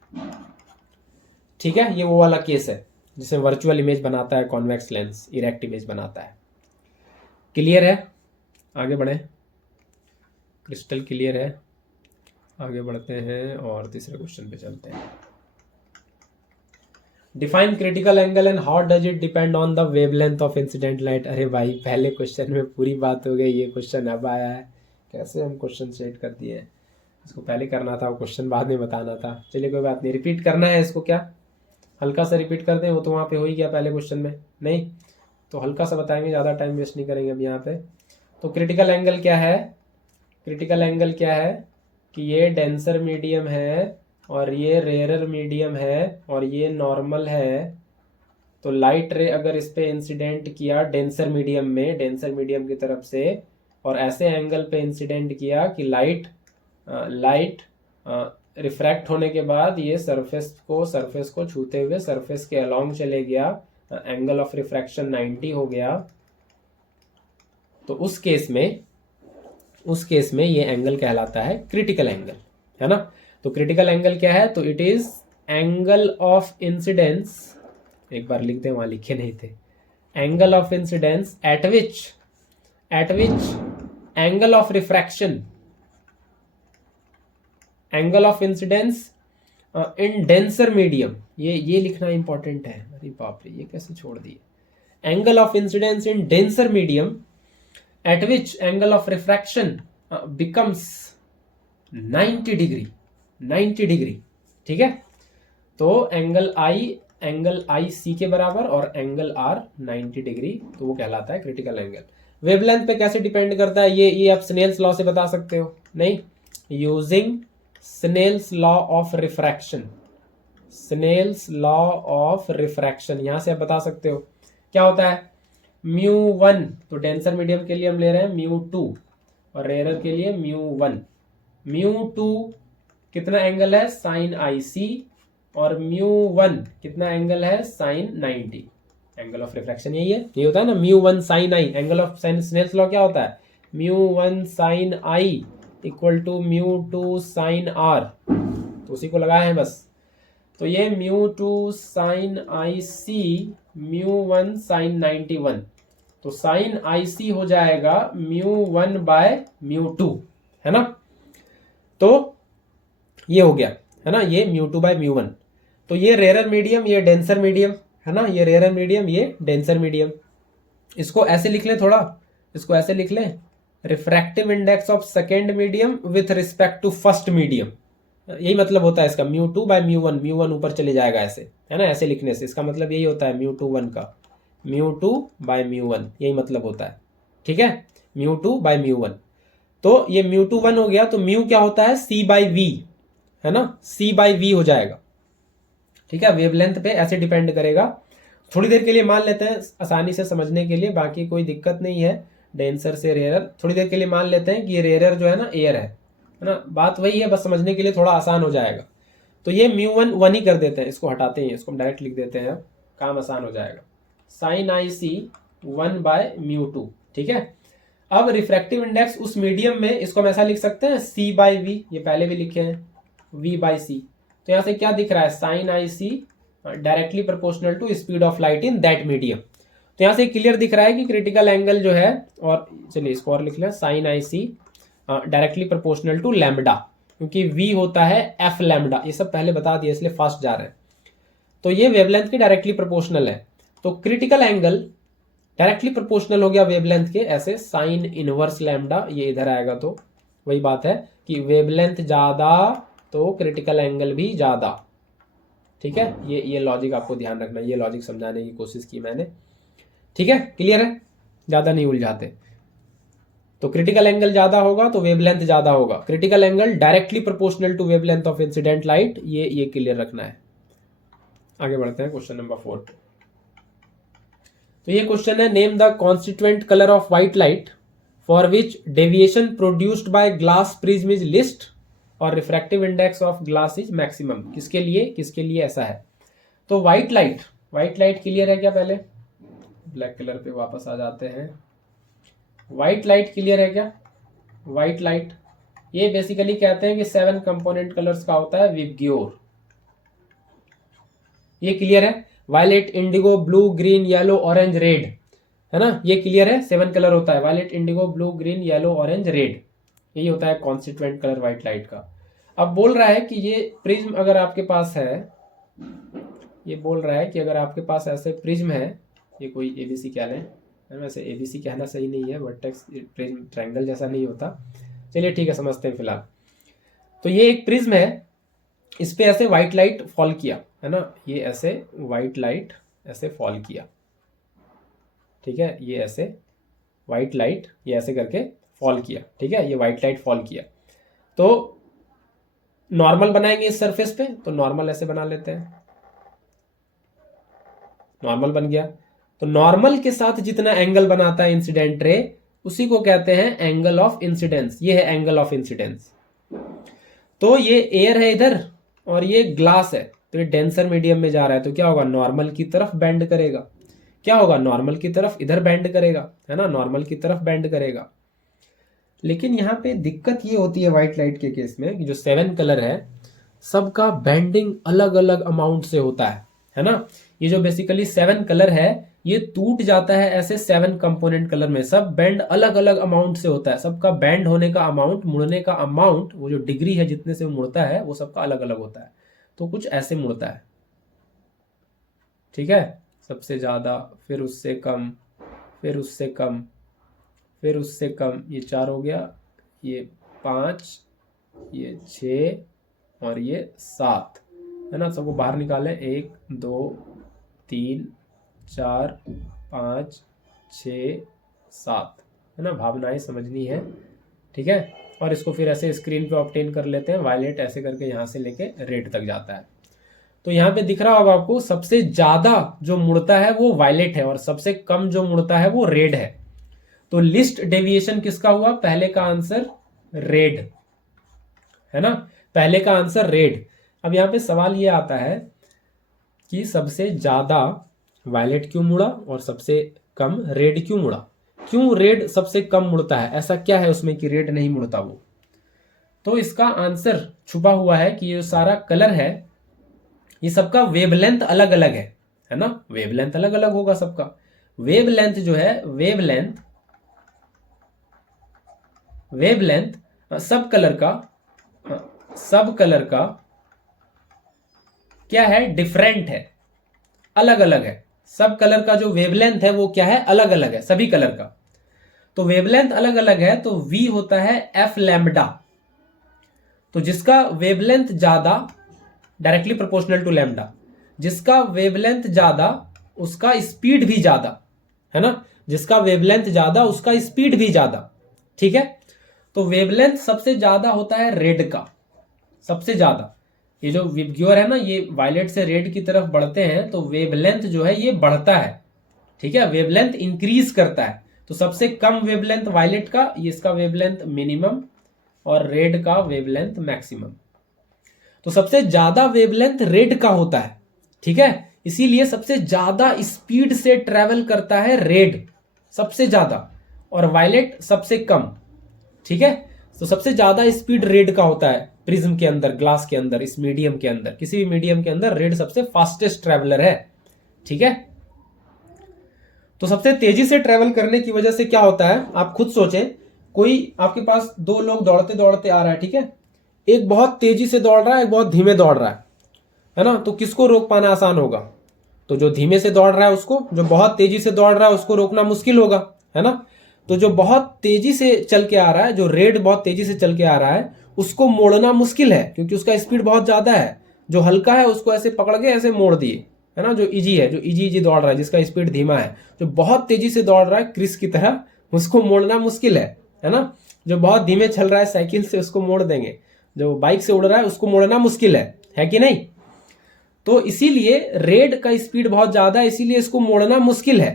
ठीक है। ये वो वाला केस है जिसमें वर्चुअल इमेज बनाता है कॉन्वेक्स लेंस, इरेक्ट इमेज बनाता है। क्लियर है, आगे बढ़ें, क्रिस्टल क्लियर है, आगे बढ़ते हैं और तीसरे क्वेश्चन पे चलते हैं। Define critical angle and how does it depend on the wavelength of incident light. अरे भाई पहले क्वेश्चन में पूरी बात हो गई, ये क्वेश्चन अब आया है, कैसे हम क्वेश्चन सेट कर दिए हैं, इसको पहले करना था, क्वेश्चन बाद में बताना था। चलिए कोई बात नहीं, रिपीट करना है इसको, क्या हल्का सा रिपीट कर दें, वो तो वहाँ पे हो ही गया पहले क्वेश्चन में, नहीं तो हल्का सा बताएंगे, ज़्यादा टाइम वेस्ट नहीं करेंगे अब यहाँ पे। तो क्रिटिकल एंगल क्या है, क्रिटिकल एंगल क्या है कि ये डेंसर मीडियम है और ये रेयरर मीडियम है और ये नॉर्मल है। तो लाइट रे अगर इस पे इंसिडेंट किया डेंसर मीडियम में, डेंसर मीडियम की तरफ से, और ऐसे एंगल पे इंसिडेंट किया कि लाइट रिफ्रैक्ट होने के बाद ये सरफेस को छूते हुए सरफेस के अलोंग चले गया, एंगल ऑफ रिफ्रैक्शन 90 हो गया, तो उस केस में ये एंगल कहलाता है क्रिटिकल एंगल, है ना। तो क्रिटिकल एंगल क्या है, तो it is angle of incidence, एक बार लिख दें, वहां लिखे नहीं थे, angle of incidence at which angle of refraction, angle of incidence in denser medium, ये लिखना इंपॉर्टेंट है। अरे बाप रे, ये कैसे छोड़ दिए, angle of incidence in denser medium at which angle of refraction becomes 90 degree, ठीक है। तो एंगल आई सी के बराबर और एंगल आर 90 डिग्री, तो वो कहलाता है क्रिटिकल एंगल। वेवलेंथ पे कैसे डिपेंड करता है, ये आप स्नेल्स लॉ से बता सकते हो, नहीं, using Snell's law of refraction, Snell's law of refraction, यहां से आप बता सकते हो क्या होता है, μ1, तो डेंसर मीडियम के लिए हम ले रहे हैं μ2 और रेयरर के लिए μ1। μ2 कितना एंगल है, साइन आई सी, और μ1 कितना एंगल है, sin 90। एंगल ऑफ रिफ्रैक्शन यही है, ये होता है ना μ1 sin i। Angle of sine, Snell's law क्या होता है, μ1 sin i equal to μ2 sin r, तो उसी को लगाए हैं बस। तो ये μ2 sin ic μ1 sin 91, तो sin ic हो जाएगा μ1 बाय μ2, है ना। तो ये हो गया, है ना, ये μ2 बाय μ1। तो ये रेयर मीडियम, ये डेंसर मीडियम, है ना, ये रेयर मीडियम, ये डेंसर मीडियम। इसको ऐसे लिख लें थोड़ा, इसको ऐसे लिख लें, refractive index of second medium with respect to first medium. यही मतलब होता है इसका, μ2 बाय μ1, μ1 ऊपर चले जाएगा ऐसे, है ना, ऐसे लिखने से इसका मतलब यही होता है μ2 का, μ2 बाय μ1, यही मतलब होता है, ठीक है, μ2 बाय μ1। तो ये μ2 1 हो गया, तो म्यू क्या होता है, c बाई वी, है ना, c बाई वी हो जाएगा, ठीक है। वेवलेंथ पे ऐसे डिपेंड करेगा। थोड़ी देर के लिए मान लेते हैं आसानी से समझने के लिए, बाकी कोई दिक्कत नहीं है। डेंसर से रेयरर, थोड़ी देर के लिए मान लेते हैं कि ये रेयरर जो है ना एयर है ना, बात वही है, बस समझने के लिए थोड़ा आसान हो जाएगा। तो ये μ1 1 ही कर देते हैं, इसको हटाते हैं, इसको हम डायरेक्ट लिख देते हैं, अब काम आसान हो जाएगा। साइन ic 1 बाय μ2, ठीक है। अब रिफ्रैक्टिव इंडेक्स उस मीडियम में, इसको हम ऐसा लिख सकते हैं c बाई वी, ये पहले भी लिखे हैं, v बाई सी। तो यहाँ से क्या दिख रहा है, sine ic directly proportional to speed of light in that medium. तो यहाँ से क्लियर दिख रहा है कि क्रिटिकल एंगल जो है, और चलिए इसको और लिख लें, sine ic directly proportional to lambda, क्योंकि v होता है f लैम्बडा, ये सब पहले बता दिया इसलिए फास्ट जा रहे हैं। तो ये वेवलेंथ के डायरेक्टली प्रोपोर्शनल है, तो क्रिटिकल एंगल डायरेक्टली प्रोपोर्शनल हो गया वेवलेंथ के, ऐसे साइन इनवर्स लैम्बडा, ये इधर आएगा। तो वही बात है कि वेवलेंथ ज्यादा तो क्रिटिकल एंगल भी ज्यादा, ठीक है। ये लॉजिक आपको ध्यान रखना, ये लॉजिक समझाने की कोशिश की मैंने, ठीक है, क्लियर है, ज्यादा नहीं उलझाते। तो क्रिटिकल एंगल ज्यादा होगा तो वेवलेंथ ज्यादा होगा, critical angle directly proportional to wavelength of incident light, ये क्लियर रखना है। आगे बढ़ते हैं क्वेश्चन नंबर 4। तो ये क्वेश्चन है, name the constituent colour of white light for which deviation produced by glass prism is least और refractive index of glass is maximum. किसके लिए ऐसा है। तो व्हाइट लाइट क्लियर है क्या, पहले ब्लैक कलर पे वापस आ जाते हैं। व्हाइट लाइट क्लियर है क्या, व्हाइट लाइट ये बेसिकली कहते हैं कि 7 कंपोनेंट कलर्स का होता है विबग्योर, ये क्लियर है। Violet, indigo, blue, green, yellow, orange, red, है ना, ये क्लियर है। 7 कलर होता है, violet, indigo, blue, green, yellow, orange, red, यही होता है कॉन्स्टिट्यूएंट कलर व्हाइट लाइट का। अब बोल रहा है कि ये प्रिज्म अगर आपके पास है, ये बोल रहा है कि अगर आपके पास ऐसे प्रिज्म है, ये कोई एबीसी कह लें, वैसे एबीसी कहना सही नहीं है, वर्टेक्स प्रिज्म ट्रायंगल जैसा नहीं होता, चलिए ठीक है, समझते हैं फिलहाल। तो ये एक प्रिज्म है, इस पे ऐसे व्हाइट लाइट फॉल किया, है ना, ये ऐसे व्हाइट लाइट ऐसे फॉल किया, ठीक है, ये ऐसे व्हाइट लाइट ये ऐसे करके फॉल किया, ठीक है, ये व्हाइट लाइट फॉल किया। तो नॉर्मल बनाएंगे इस सरफेस पे, तो नॉर्मल ऐसे बना लेते हैं, नॉर्मल बन गया। तो नॉर्मल के साथ जितना एंगल बनाता है इंसिडेंट रे, उसी को कहते हैं एंगल ऑफ इंसिडेंस, ये है एंगल ऑफ इंसिडेंस। तो ये एयर है इधर और ये ग्लास है, तो ये डेंसर मीडियम में जा रहा है, तो क्या होगा, नॉर्मल की तरफ बेंड करेगा, क्या होगा, नॉर्मल की तरफ इधर बेंड करेगा, है ना, नॉर्मल की तरफ बेंड करेगा। लेकिन यहाँ पे दिक्कत ये होती है व्हाइट लाइट के केस में कि जो 7 कलर है सबका बेंडिंग अलग अलग अमाउंट से होता है ना। ये जो बेसिकली 7 कलर है ये टूट जाता है ऐसे 7 कंपोनेंट कलर में, सब बेंड अलग अलग अमाउंट से होता है, सबका बेंड होने का अमाउंट, मुड़ने का अमाउंट, वो जो डिग्री है जितने से वो मुड़ता है वो सबका अलग अलग होता है। तो कुछ ऐसे मुड़ता है, ठीक है, सबसे ज्यादा, फिर उससे कम, फिर उससे कम, फिर उससे कम, ये 4 हो गया, ये 5, ये 6 और ये 7, है ना। सबको बाहर निकालें, 1 2 3 4 5 6 7, है ना, भावनाएं समझनी है, ठीक है। और इसको फिर ऐसे स्क्रीन पे ऑब्टेन कर लेते हैं, वायलेट ऐसे करके यहाँ से लेके रेड तक जाता है। तो यहाँ पे दिख रहा होगा आपको, सबसे ज्यादा जो मुड़ता है वो वायलेट है और सबसे कम जो मुड़ता है वो रेड है। तो लिस्ट डेविएशन किसका हुआ, पहले का आंसर रेड, है ना, पहले का आंसर रेड। अब यहाँ पे सवाल ये आता है कि सबसे ज़्यादा वायलेट क्यों मुड़ा और सबसे कम रेड क्यों मुड़ा। क्यों रेड सबसे कम मुड़ता है, ऐसा क्या है उसमें कि रेड नहीं मुड़ता वो। तो इसका आंसर छुपा हुआ है कि ये सारा कलर है ये सबका वेवलेंथ अलग अलग है ना। वेवलेंथ अलग अलग होगा सबका। वेवलेंथ जो है वेवलेंथ सब कलर का क्या है, डिफरेंट है, अलग अलग है। सब कलर का जो वेवलेंथ है वो क्या है, अलग अलग है सभी कलर का। तो वेवलेंथ अलग अलग है तो v होता है एफ लैम्बडा। तो जिसका वेवलेंथ ज्यादा डायरेक्टली प्रोपोर्शनल टू लैम्बडा, जिसका वेवलेंथ ज्यादा उसका स्पीड भी ज्यादा, है ना। जिसका वेवलेंथ ज्यादा उसका स्पीड भी ज्यादा, ठीक है। तो वेवलेंथ सबसे ज्यादा होता है रेड का, सबसे ज्यादा। ये जो विबग्योर है ना, ये वायलेट से रेड की तरफ बढ़ते हैं तो वेवलेंथ जो है ये बढ़ता है, ठीक है, वेवलेंथ इंक्रीज करता है। तो सबसे कम वेवलेंथ वायलेट का, ये इसका वेवलेंथ मिनिमम और रेड का वेवलेंथ मैक्सिमम। तो सबसे ज्यादा वेवलेंथ रेड का होता है, ठीक है, इसीलिए सबसे ज्यादा स्पीड से ट्रेवल करता है रेड सबसे ज्यादा और वायलेट सबसे कम, ठीक है। तो सबसे ज्यादा स्पीड रेड का होता है प्रिज्म के अंदर, ग्लास के अंदर, इस मीडियम के अंदर, किसी भी मीडियम के अंदर रेड सबसे फास्टेस्ट ट्रेवलर है, ठीक है। तो सबसे तेजी से ट्रेवल करने की वजह से क्या होता है, आप खुद सोचें। कोई आपके पास दो लोग दौड़ते दौड़ते आ रहा है, ठीक है, एक बहुत तेजी से दौड़ रहा है, एक बहुत धीमे दौड़ रहा है ना। तो किसको रोक पाना आसान होगा, तो जो धीमे से दौड़ रहा है उसको। जो बहुत तेजी से दौड़ रहा है उसको रोकना मुश्किल होगा, है ना। तो जो बहुत तेजी से चल के आ रहा है, जो रेड बहुत तेजी से चल के आ रहा है, उसको मोड़ना मुश्किल है क्योंकि उसका स्पीड बहुत ज्यादा है। जो हल्का है उसको ऐसे पकड़ के ऐसे मोड़ दिए, है ना। जो इजी है, जो इजी दौड़ रहा है, जिसका स्पीड धीमा है, जो बहुत तेजी से दौड़ रहा है क्रिस की तरह, उसको मोड़ना मुश्किल है ना। जो बहुत धीमे चल रहा है साइकिल से, उसको मोड़ देंगे। जो बाइक से उड़ रहा है उसको मोड़ना मुश्किल है कि नहीं। तो इसीलिए रेड का स्पीड बहुत ज्यादा है, इसीलिए इसको मोड़ना मुश्किल है।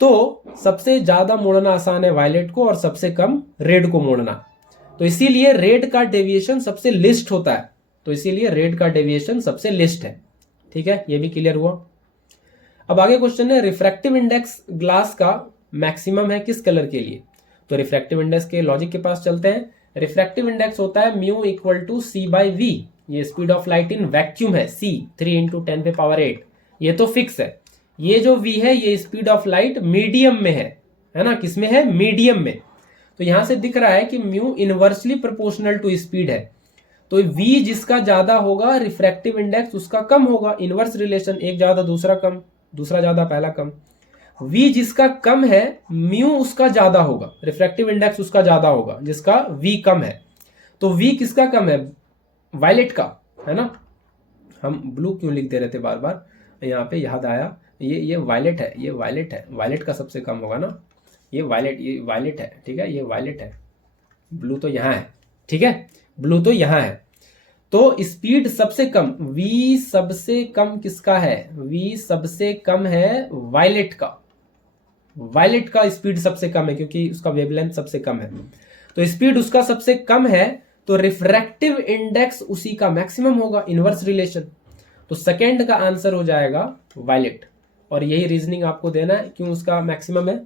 तो सबसे ज्यादा मोड़ना आसान है वायलेट को और सबसे कम रेड को मोड़ना। तो इसीलिए रेड का डेविएशन सबसे लिस्ट होता है। तो इसीलिए रेड का डेविएशन सबसे लिस्ट है, ठीक है, ये भी क्लियर हुआ। अब आगे क्वेश्चन है, रिफ्रैक्टिव इंडेक्स ग्लास का मैक्सिमम है किस कलर के लिए। तो रिफ्रैक्टिव इंडेक्स के लॉजिक के पास चलते हैं। रिफ्रैक्टिव इंडेक्स होता है mu equal to c by v. ये speed of light in vacuum है, सी 3 × 10⁸, ये तो फिक्स है। ये जो v है ये स्पीड ऑफ लाइट मीडियम में है ना। किसमें है, मीडियम में। तो यहां से दिख रहा है कि mu inversely proportional to speed है। तो v जिसका ज्यादा होगा रिफ्रैक्टिव इंडेक्स उसका कम होगा, इनवर्स रिलेशन, एक ज्यादा दूसरा कम, दूसरा ज्यादा पहला कम। v जिसका कम है म्यू उसका ज्यादा होगा, रिफ्रैक्टिव इंडेक्स उसका ज्यादा होगा जिसका v कम है। तो v किसका कम है, वायलेट का, है ना। हम ब्लू क्यों लिख दे रहे थे बार बार, यहाँ पे याद आया, ये वायलेट है, ये वायलेट है, वायलेट का सबसे कम होगा ना। ये वायलेट है, ठीक है, ये वायलेट है। ब्लू तो यहाँ है, ठीक है, ब्लू तो यहाँ है। तो स्पीड सबसे कम, v सबसे कम किसका है, v सबसे कम है वायलेट का। वायलेट का स्पीड सबसे कम है क्योंकि उसका वेवलेंथ सबसे कम है। तो स्पीड उसका सबसे कम है तो रिफ्रैक्टिव इंडेक्स उसी का मैक्सिमम होगा, इनवर्स रिलेशन। तो सेकंड का आंसर हो जाएगा वायलेट। और यही रीजनिंग आपको देना है, क्यों उसका मैक्सिमम है,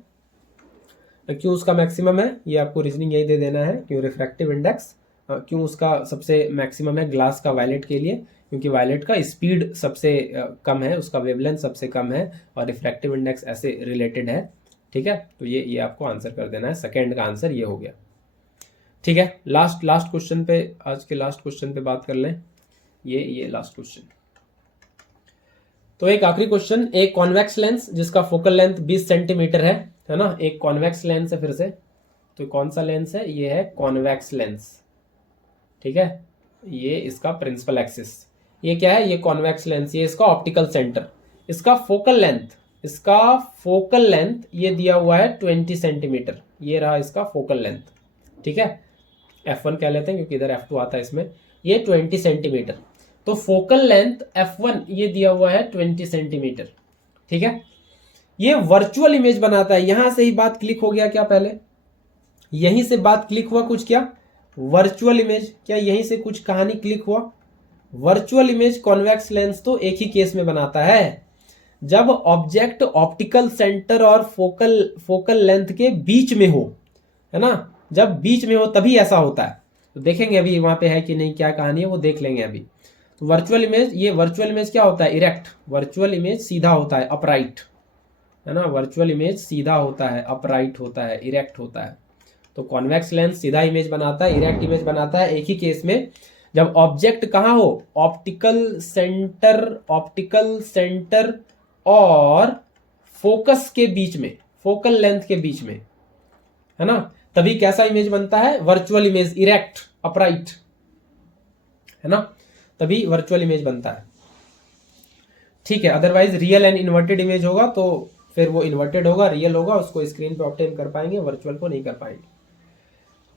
क्यों उसका मैक्सिमम है, ये आपको रीजनिंग यही दे देना है। क्यों रिफ्रैक्टिव इंडेक्स, क्यों उसका सबसे मैक्सिमम है ग्लास का वायलेट के लिए, क्योंकि वायलेट का स्पीड सबसे कम है, उसका वेवलेंथ सबसे कम है और रिफ्रैक्टिव इंडेक्स ऐसे रिलेटेड है, ठीक है। तो ये आपको आंसर कर देना है, सेकेंड का आंसर ये हो गया, ठीक है। लास्ट क्वेश्चन पे, आज के लास्ट क्वेश्चन पे बात कर लें। ये लास्ट क्वेश्चन। तो एक आखिरी क्वेश्चन, एक कॉन्वेक्स लेंस जिसका फोकल लेंथ 20 सेंटीमीटर है ना। एक कॉन्वेक्स लेंस है, फिर से, तो कौन सा लेंस है, ये है कॉन्वेक्स लेंस, ठीक है। ये इसका प्रिंसिपल एक्सिस, ये क्या है, ये कॉन्वेक्स लेंस, ये इसका ऑप्टिकल सेंटर। इसका फोकल लेंथ ये दिया हुआ है 20 सेंटीमीटर, ये रहा इसका फोकल लेंथ, ठीक है। F1 कह लेते हैं क्योंकि इधर F2 आता है इसमें। ये 20 सेंटीमीटर। तो फोकल लेंथ F1 ये दिया हुआ है 20 सेंटीमीटर, ठीक है। ये वर्चुअल इमेज बनाता है। यहां से ही बात क्लिक हो गया क्या, पहले यहीं से बात क्लिक हुआ कुछ, क्या वर्चुअल इमेज, क्या यहीं से कुछ कहानी क्लिक हुआ, वर्चुअल इमेज कॉन्वेक्स लेंस तो एक ही केस में बनाता है, जब ऑब्जेक्ट ऑप्टिकल सेंटर और फोकल लेंथ के बीच में हो, है ना, जब बीच में हो तभी ऐसा होता है। तो देखेंगे अभी वहां पे है कि नहीं, क्या कहानी है वो देख लेंगे अभी। तो वर्चुअल इमेज, ये वर्चुअल इमेज क्या होता है, इरेक्ट। वर्चुअल इमेज सीधा होता है, अपराइट, है ना, वर्चुअल इमेज सीधा होता है, अपराइट होता है, इरेक्ट होता है। तो कॉन्वेक्स लेंस सीधा इमेज बनाता है, इरेक्ट इमेज बनाता है एक ही केस में, जब ऑब्जेक्ट कहाँ हो, ऑप्टिकल सेंटर और फोकस के बीच में, फोकल लेंथ के बीच में, है ना, तभी कैसा इमेज बनता है, वर्चुअल इमेज, इरेक्ट, अपराइट, है ना, तभी वर्चुअल इमेज बनता है। ठीक है, otherwise real and inverted image होगा तो फिर वो इन्वर्टेड होगा, रियल होगा, उसको स्क्रीन पे ऑब्टेन कर पाएंगे, वर्चुअल को नहीं कर पाएंगे।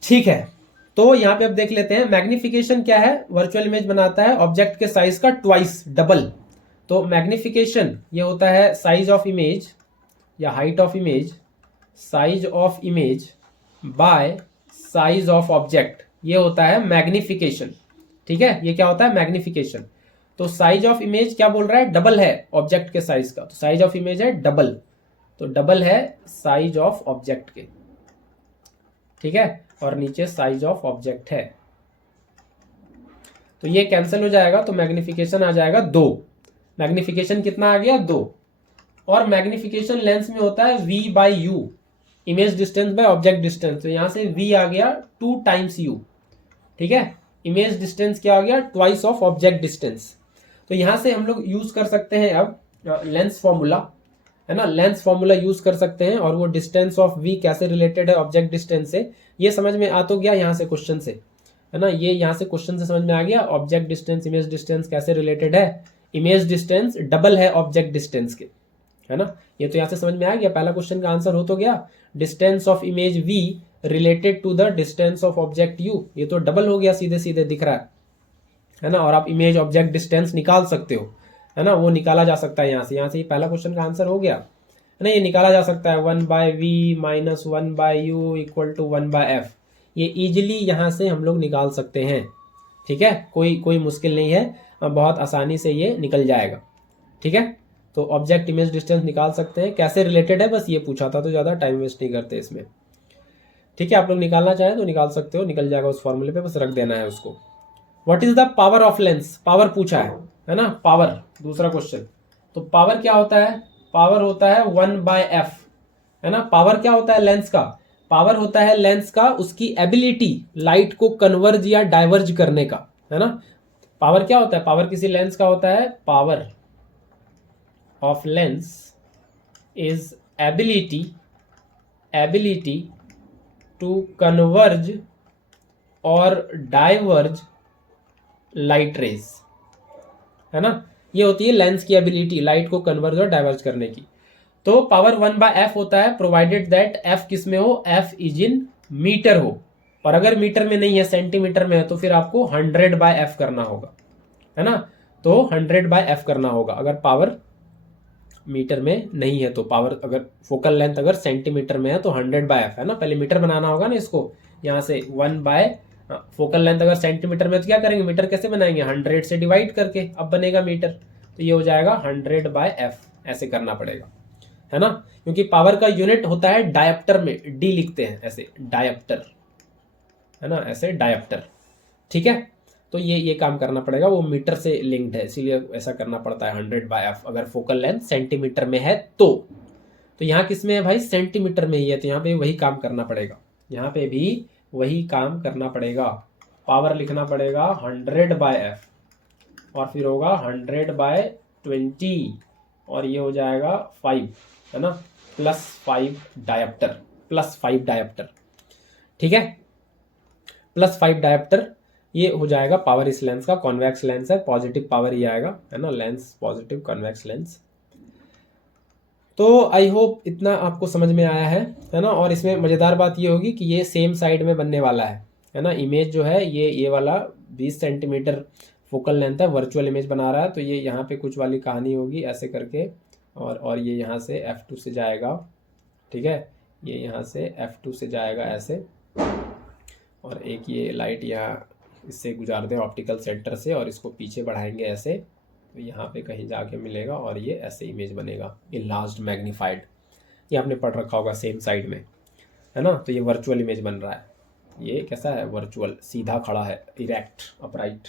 ठीक है, तो यहां पे अब देख लेते हैं मैग्निफिकेशन क्या है। वर्चुअल इमेज बनाता है ऑब्जेक्ट के साइज का ट्वाइस, डबल। तो मैग्निफिकेशन ये होता है साइज ऑफ इमेज या height of image, size of image by size of object, ये होता है मैग्निफिकेशन। ठीक है, ये क्या होता है, मैग्निफिकेशन। तो साइज ऑफ इमेज क्या बोल रहा है, डबल है ऑब्जेक्ट के साइज का, तो साइज ऑफ इमेज है डबल, तो डबल है साइज ऑफ ऑब्जेक्ट के। ठीक है, और नीचे साइज ऑफ ऑब्जेक्ट है, तो ये कैंसिल हो जाएगा, तो मैग्निफिकेशन आ जाएगा 2। मैग्निफिकेशन कितना आ गया, 2। और मैग्निफिकेशन लेंस में होता है v by you, image distance by object distance. तो यहां से v आ गया 2 टाइम्स u। ठीक है, इमेज डिस्टेंस क्या आ गया, ट्वाइस ऑफ ऑब्जेक्ट डिस्टेंस। तो यहां से हम लोग यूज कर सकते हैं अब लेंस फॉर्मूला, है ना, लेंस फॉर्मूला यूज कर सकते हैं, और वो डिस्टेंस ऑफ v कैसे रिलेटेड है ऑब्जेक्ट डिस्टेंस से, ये समझ में आ तो गया यहाँ से क्वेश्चन से, है ना, ये यहाँ से क्वेश्चन से समझ में आ गया ऑब्जेक्ट डिस्टेंस इमेज डिस्टेंस कैसे रिलेटेड है। इमेज डिस्टेंस डबल है ऑब्जेक्ट डिस्टेंस के, है ना, ये तो यहाँ से समझ में आ गया, पहला क्वेश्चन का आंसर हो तो गया। Distance of image v related to the distance of object u, ये तो डबल हो गया, सीधे सीधे दिख रहा है ना। और आप इमेज ऑब्जेक्ट डिस्टेंस निकाल सकते हो, है ना, वो निकाला जा सकता है यहाँ से ये पहला क्वेश्चन का आंसर हो गया, है ना, ये निकाला जा सकता है 1 by V minus 1 by U equal to 1 by F, ये इजिली यहाँ से हम लोग निकाल सकते हैं। ठीक है, कोई मुश्किल नहीं है, बहुत आसानी से ये निकल जाएगा। ठीक है, तो ऑब्जेक्ट इमेज डिस्टेंस निकाल सकते हैं, कैसे रिलेटेड है बस ये पूछा था, तो ज़्यादा टाइम वेस्ट नहीं करते इसमें। ठीक है, आप लोग निकालना चाहें तो निकाल सकते हो, निकल जाएगा उस फॉर्मूले पे, बस रख देना है उसको। What is the power of lens, power पूछा है ना, पावर दूसरा क्वेश्चन। तो पावर क्या होता है, पावर होता है 1 बाय एफ, है ना। पावर क्या होता है लेंस का, पावर होता है लेंस का उसकी एबिलिटी लाइट को कन्वर्ज या डाइवर्ज करने का, है ना। पावर क्या होता है, पावर किसी लेंस का होता है, power of lens is ability to converge और डाइवर्ज लाइट रेज, है ना, ये होती है लेंस की एबिलिटी लाइट को कन्वर्ज और डाइवर्ज करने की। तो पावर 1 बाय एफ होता है प्रोवाइडेड दैट एफ किस में हो, एफ इज इन मीटर हो, और अगर मीटर में नहीं है सेंटीमीटर में है तो फिर आपको 100 बाय एफ करना होगा, है ना। तो 100 बाय एफ करना होगा अगर पावर मीटर में नहीं है, तो पावर अगर फोकल लेंथ अगर सेंटीमीटर में है तो 100 बाय एफ, है ना, पहले मीटर बनाना होगा ना इसको, यहाँ से 1 बाय फोकल लेंथ अगर सेंटीमीटर में तो क्या करेंगे, मीटर कैसे बनाएंगे, 100 से डिवाइड करके, अब बनेगा मीटर, तो ये हो जाएगा 100 बाय एफ, ऐसे करना पड़ेगा, है ना, क्योंकि पावर का यूनिट होता है डायप्टर में, डी लिखते हैं ऐसे, डायप्टर, है ना, ऐसे डायप्टर। ठीक है, तो ये काम करना पड़ेगा, वो मीटर से लिंक्ड है इसीलिए ऐसा करना पड़ता है 100 बाय एफ अगर फोकल लेंथ सेंटीमीटर में है तो यहाँ किस में है भाई, सेंटीमीटर में ही है, तो यहाँ पे वही काम करना पड़ेगा, यहाँ पे भी वही काम करना पड़ेगा, पावर लिखना पड़ेगा 100 बाय एफ और फिर होगा 100 बाय 20 और ये हो जाएगा 5, है ना, +5 डायप्टर, +5 डायप्टर। ठीक है, +5 डायप्टर ये हो जाएगा पावर इस लेंस का, कॉन्वेक्स लेंस है, पॉजिटिव पावर ही आएगा, है ना, लेंस पॉजिटिव कॉन्वेक्स लेंस। तो आई होप इतना आपको समझ में आया है ना। और इसमें मज़ेदार बात ये होगी कि ये सेम साइड में बनने वाला है ना, इमेज जो है ये वाला 20 सेंटीमीटर फोकल लेंथ है, वर्चुअल इमेज बना रहा है, तो ये यहाँ पे कुछ वाली कहानी होगी ऐसे करके, और ये यहाँ से F2 से जाएगा, ठीक है, ये यहाँ से F2 से जाएगा ऐसे, और एक ये लाइट यहाँ इससे गुजार दें ऑप्टिकल सेंटर से और इसको पीछे बढ़ाएंगे ऐसे, तो यहाँ पे कहीं जाके मिलेगा और ये ऐसे इमेज बनेगा इनलार्ज्ड मैग्नीफाइड। ये आपने पढ़ रखा होगा सेम साइड में, है ना। तो ये वर्चुअल इमेज बन रहा है। ये कैसा है, वर्चुअल, सीधा खड़ा है, इरेक्ट, अपराइट।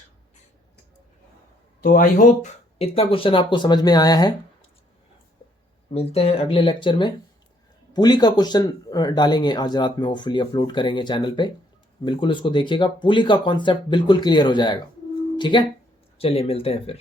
तो आई होप इतना क्वेश्चन आपको समझ में आया है। मिलते हैं अगले लेक्चर में। पुली का क्वेश्चन डालेंगे आज रात में, होपफुली अपलोड करेंगे चैनल पे, बिल्कुल उसको देखिएगा। पुली का कॉन्सेप्ट बिल्कुल क्लियर हो जाएगा। ठीक है, चलिए मिलते हैं फिर।